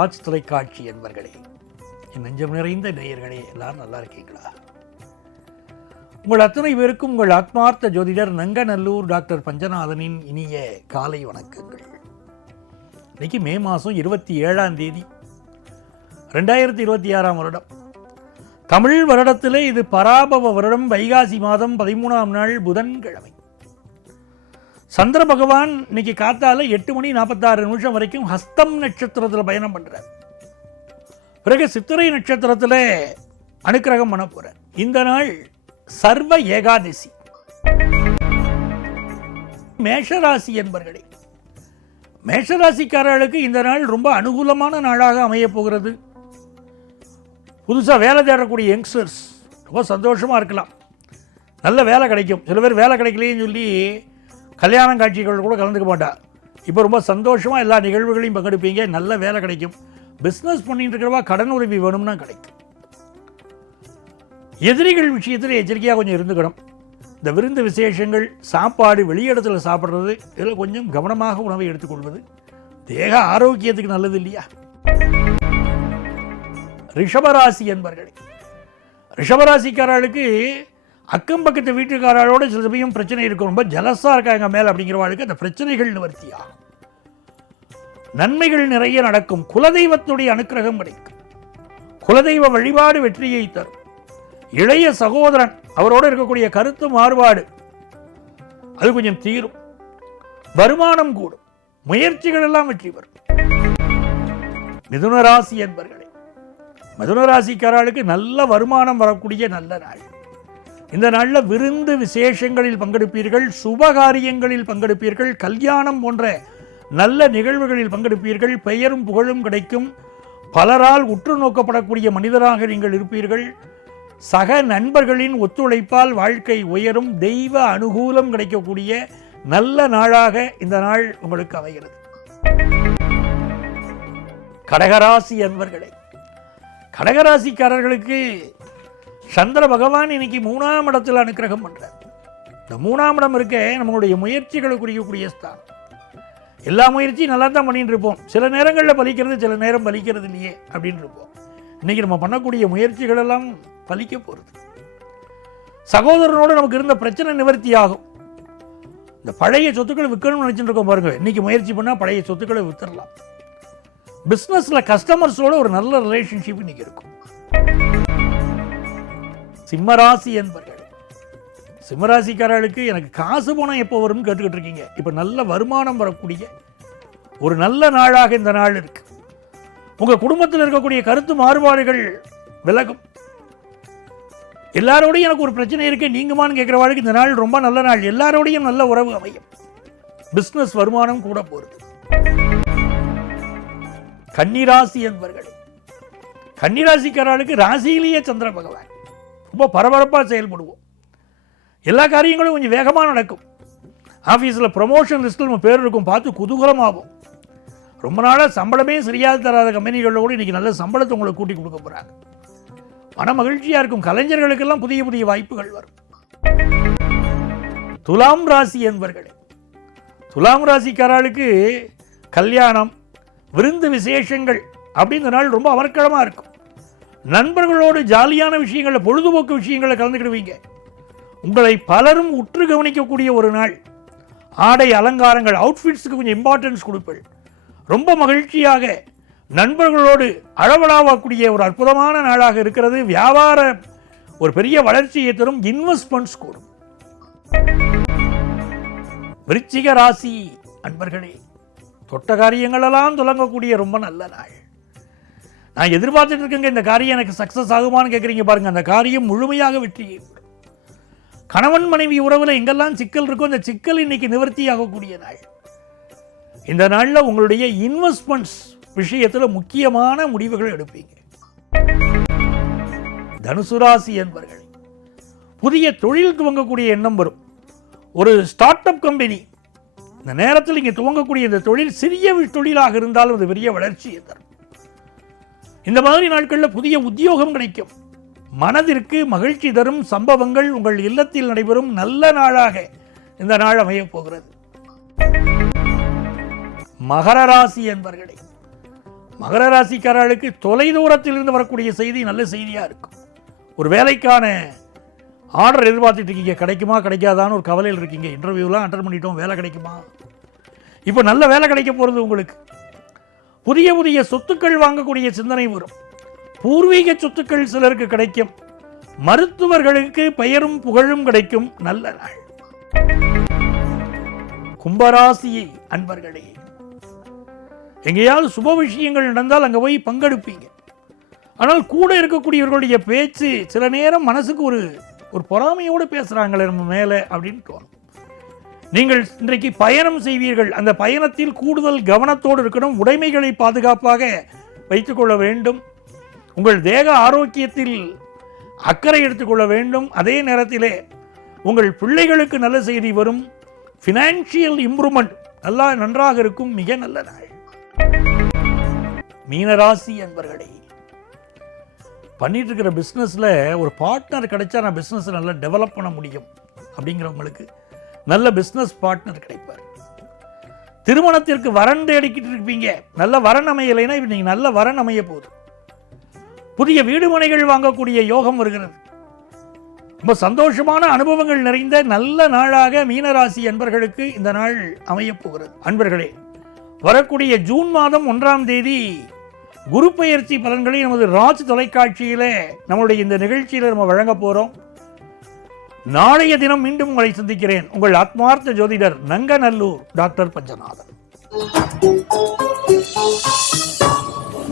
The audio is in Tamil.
ராஜ் தொலைக்காட்சி என்பர்களே, என் நெஞ்சம் நிறைந்த நேயர்களே, எல்லாரும் நல்லா இருக்கீங்களா? உங்கள் அத்தனை பேருக்கும் உங்கள் ஆத்மார்த்த ஜோதிடர் நங்கநல்லூர் டாக்டர் பஞ்சநாதனின் இனிய காலை வணக்கங்கள். இன்னைக்கு மே மாதம் 27ஆம் தேதி 2026 வருடம். தமிழ் வருடத்திலே இது பராபவ வருடம், வைகாசி மாதம் 13ஆம் நாள் புதன்கிழமை. சந்திர பகவான் இன்னைக்கு காத்தால 8:46 வரைக்கும் ஹஸ்தம் நட்சத்திரத்தில் பயணம் பண்றார். பிறகு சித்திரை நட்சத்திரத்தில் அனுக்கிரகம் பண்ண போறார். இந்த நாள் சர்வ ஏகாதசி. மேஷராசி என்பர்களே, மேஷராசிக்காரர்களுக்கு இந்த நாள் ரொம்ப அனுகூலமான நாளாக அமைய போகிறது. புதுசாக வேலை தேடக்கூடிய யங்ஸ்டர்ஸ் ரொம்ப சந்தோஷமாக இருக்கலாம். நல்ல வேலை கிடைக்கும். சில பேர் வேலை கிடைக்கலைன்னு சொல்லி கல்யாணம் காட்சிகள் கூட கலந்துக்க மாட்டா. இப்போ ரொம்ப சந்தோஷமாக எல்லா நிகழ்வுகளையும் பங்கெடுப்பீங்க. நல்ல வேலை கிடைக்கும். பிஸ்னஸ் பண்ணிட்டு இருக்கிறவா கடன் உதவி வேணும்னா கிடைக்கும். எதிரிகள் விஷயத்தில் எச்சரிக்கையாக கொஞ்சம் இருந்துக்கணும். இந்த விருந்து விசேஷங்கள், சாப்பாடு, வெளியிடத்தில் சாப்பிட்றது, இதில் கொஞ்சம் கவனமாக உணவை எடுத்துக்கொள்வது தேக ஆரோக்கியத்துக்கு நல்லது இல்லையா? ரிஷபராசி என்பர்களே, ரிஷபராசிக்காரர்களுக்கு அக்கம் பக்கத்து வீட்டுக்காரோட சில சமயம் பிரச்சனை இருக்கும். ரொம்ப ஜலஸாக இருக்காங்க மேலே அப்படிங்கிறவாளுக்கு அந்த பிரச்சனைகள் நிவர்த்தியாகும். நன்மைகள் நிறைய நடக்கும். குலதெய்வத்துடைய அனுக்கிரகம் கிடைக்கும். குலதெய்வ வழிபாடு வெற்றியை தரும். இளைய சகோதரன் அவரோடு இருக்கக்கூடிய கருத்து மாறுபாடு அது கொஞ்சம் தீரும். வருமானம் கூடும். முயற்சிகள் எல்லாம் வெற்றி பெறும். மிதுனராசி என்பர்களே, மிதுனராசிக்காரர்களுக்கு நல்ல வருமானம் வரக்கூடிய நல்ல நாள். இந்த நாளில் விருந்து விசேஷங்களில் பங்கெடுப்பீர்கள், சுபகாரியங்களில் பங்கெடுப்பீர்கள், கல்யாணம் போன்ற நல்ல நிகழ்வுகளில் பங்கெடுப்பீர்கள். பெயரும் புகழும் கிடைக்கும். பலரால் உற்று நோக்கப்படக்கூடிய மனிதராக நீங்கள் இருப்பீர்கள். சக நண்பர்களின் ஒத்துழைப்பால் வாழ்க்கை உயரும். தெய்வ அனுகூலம் கிடைக்கக்கூடிய நல்ல நாளாக இந்த நாள் உங்களுக்கு அமைகிறது. கடகராசி அன்பர்களே, கடகராசிக்காரர்களுக்கு சந்திர பகவான் இன்னைக்கு 3ஆம் இடத்தில் அனுக்கிரகம் பண்றார். இந்த 3ஆம் இடம் இருக்க நம்மளுடைய முயற்சிகளை குறிக்கக்கூடிய ஸ்தானம். எல்லா முயற்சியும் நல்லா தான் பண்ணிட்டு இருப்போம். சில நேரங்களில் பலிக்கிறது, சில நேரம் பலிக்கிறது இல்லையே அப்படின்னு இருப்போம். இன்னைக்கு நம்ம பண்ணக்கூடிய முயற்சிகள் எல்லாம் பலிக்க போகிறது. சகோதரனோடு நமக்கு இருந்த பிரச்சனை நிவர்த்தி ஆகும். இந்த பழைய சொத்துக்களை விற்கணும்னு நினைச்சுட்டு இருக்கோம் பாருங்க, இன்னைக்கு முயற்சி பண்ணால் பழைய சொத்துக்களை வித்துடலாம். பிஸ்னஸில் கஸ்டமர்ஸோட ஒரு நல்ல ரிலேஷன்ஷிப் இன்னைக்கு இருக்கும். சிம்மராசி என்பர்கள், சிம்மராசிக்காரர்களுக்கு எனக்கு காசு பணம் எப்போ வரும்னு கேட்டுக்கிட்டு இருக்கீங்க. இப்போ நல்ல வருமானம் வரக்கூடிய ஒரு நல்ல நாளாக இந்த நாள் இருக்கு. உங்கள் குடும்பத்தில் இருக்கக்கூடிய கருத்து மாறுபாடுகள் விலகும். எல்லாரோடையும் எனக்கு ஒரு பிரச்சனை இருக்கு நீங்கமான்னு கேட்குறவாளுக்கு இந்த நாள் ரொம்ப நல்ல நாள். எல்லாரோடையும் நல்ல உறவு அமையும். பிஸ்னஸ் வருமானம் கூட போகிறது. கன்னிராசி என்பர்களே, கன்னிராசிக்காரர்களுக்கு ராசியிலேயே சந்திர பகவான். ரொம்ப பரபரப்பாக செயல்படுவோம். எல்லா காரியங்களும் கொஞ்சம் வேகமாக நடக்கும். ஆஃபீஸில் ப்ரமோஷன் லிஸ்ட்டில் நம்ம பேர் இருக்கும், பார்த்து குதூகலமாகும். ரொம்ப நாளாக சம்பளமே சரியாக தராத கம்பெனிகளில் கூட இன்றைக்கி நல்ல சம்பளத்தை உங்களுக்கு கூட்டி கொடுக்க போகிறாங்க. மன மகிழ்ச்சியாக இருக்கும். கலைஞர்களுக்கெல்லாம் புதிய புதிய வாய்ப்புகள் வரும். துலாம் ராசி என்பர்களே, துலாம் ராசிக்காரர்களுக்கு கல்யாணம், விருந்து விசேஷங்கள் அப்படி இந்த நாள் ரொம்ப அமர்க்களமாக இருக்கும். நண்பர்களோடு ஜாலியான விஷயங்களில், பொழுதுபோக்கு விஷயங்களில் கலந்துக்கிடுவீங்க. உங்களை பலரும் உற்று கவனிக்கக்கூடிய ஒரு நாள். ஆடை அலங்காரங்கள், அவுட்ஃபிட்ஸுக்கு கொஞ்சம் இம்பார்ட்டன்ஸ் கொடுப்பீர்கள். ரொம்ப மகிழ்ச்சியாக நண்பர்களோடு அளவலாகக்கூடிய ஒரு அற்புதமான நாளாக இருக்கிறது. வியாபார ஒரு பெரிய வளர்ச்சியை தரும். இன்வெஸ்ட்மெண்ட்ஸ் கூடும். விருச்சிக ராசி அன்பர்களே, தொட்ட காரியங்களெல்லாம் தொடங்கக்கூடிய ரொம்ப நல்ல நாள். நான் எதிர்பார்த்துட்டு இருக்கேங்க, இந்த காரியம் எனக்கு சக்ஸஸ் ஆகுமான்னு கேட்குறீங்க பாருங்க. அந்த காரியம் முழுமையாக வெற்றியை. கணவன் மனைவி உறவில் எங்கெல்லாம் சிக்கல் இருக்கோ அந்த சிக்கல் இன்னைக்கு நிவர்த்தி ஆகக்கூடிய நாள். இந்த நாளில் உங்களுடைய இன்வெஸ்ட்மெண்ட்ஸ் விஷயத்தில் முக்கியமான முடிவுகள் எடுப்பீங்க. தனுசு ராசி என்பர்கள், புதிய தொழில் துவங்கக்கூடிய எண்ணம் வரும். ஒரு ஸ்டார்ட் அப் கம்பெனி இந்த நேரத்தில் இங்கே துவங்கக்கூடிய இந்த தொழில் சிறிய தொழிலாக இருந்தாலும் அது பெரிய வளர்ச்சியை தரும். இந்த மாதிரி நாட்களில் புதிய உத்தியோகம் கிடைக்கும். மனதிற்கு மகிழ்ச்சி தரும் சம்பவங்கள் உங்கள் இல்லத்தில் நடைபெறும் நல்ல நாளாக இந்த நாள் அமையப் போகிறது. மகர ராசி என்பர்களே, மகர ராசிக்காரர்களுக்கு தொலைதூரத்தில் இருந்து வரக்கூடிய செய்தி நல்ல செய்தியாக இருக்கும். ஒரு வேலைக்கான ஆர்டர் எதிர்பார்த்துட்டு இருக்கீங்க, கிடைக்குமா கிடைக்காதான்னு ஒரு கவலையில் இருக்கீங்க. இன்டர்வியூலாம் அட்டன் பண்ணிட்டோம், வேலை கிடைக்குமா? இப்போ நல்ல வேலை கிடைக்க போகிறது உங்களுக்கு. புதிய புதிய சொத்துக்கள் வாங்கக்கூடிய சிந்தனை வரும். பூர்வீக சொத்துக்கள் சிலருக்கு கிடைக்கும். மருத்துவர்களுக்கு பெயரும் புகழும் கிடைக்கும் நல்ல நாள். கும்பராசி அன்பர்களே, எங்கேயாவது சுப விஷயங்கள் நடந்தால் அங்கே போய் பங்கெடுப்பீங்க. ஆனால் கூட இருக்கக்கூடியவர்களுடைய பேச்சு சில நேரம் மனசுக்கு ஒரு பொறாமையோடு பேசுகிறாங்களே நம்ம மேலே அப்படின்னு தோணும். நீங்கள் இன்றைக்கு பயணம் செய்வீர்கள். அந்த பயணத்தில் கூடுதல் கவனத்தோடு இருக்கணும். உடைமைகளை பாதுகாப்பாக வைத்துக்கொள்ள வேண்டும். உங்கள் தேக ஆரோக்கியத்தில் அக்கறை எடுத்துக்கொள்ள வேண்டும். அதே நேரத்திலே உங்கள் பிள்ளைகளுக்கு நல்ல செய்தி வரும். ஃபினான்ஷியல் இம்ப்ரூவ்மெண்ட் நன்றாக இருக்கும். மிக நல்ல நாள். மீனராசி அன்பர்களே, பண்ணிட்டு இருக்கிற பிஸ்னஸில் ஒரு பார்ட்னர் கிடைச்சா நான் பிஸ்னஸை நல்லா டெவலப் பண்ண முடியும் அப்படிங்கிறவங்களுக்கு நல்ல பிஸ்னஸ் பார்ட்னர் கிடைப்பார். திருமணத்திற்கு வரன் தேடிக்கிட்டு இருப்பீங்க. நல்ல வரன் அமையலைன்னா இப்போ நீங்கள் நல்ல வரன் அமைய போகுது. புதிய வீடு மனைகள் வாங்கக்கூடிய யோகம் வருகிறது. ரொம்ப சந்தோஷமான அனுபவங்கள் நிறைந்த நல்ல நாளாக மீனராசி அன்பர்களுக்கு இந்த நாள் அமையப் போகிறது. அன்பர்களே, வரக்கூடிய ஜூன் மாதம் 1ஆம் தேதி குரு பெயர்ச்சி பலன்களை நமது ராஜ் தொலைக்காட்சியில் நம்மளுடைய இந்த நிகழ்ச்சியில் நம்ம வழங்க போகிறோம். நாளைய தினம் மீண்டும் உங்களை சந்திக்கிறேன். உங்கள் ஆத்மார்த்த ஜோதிடர் நங்கநல்லூர் டாக்டர் பஞ்சநாதன்.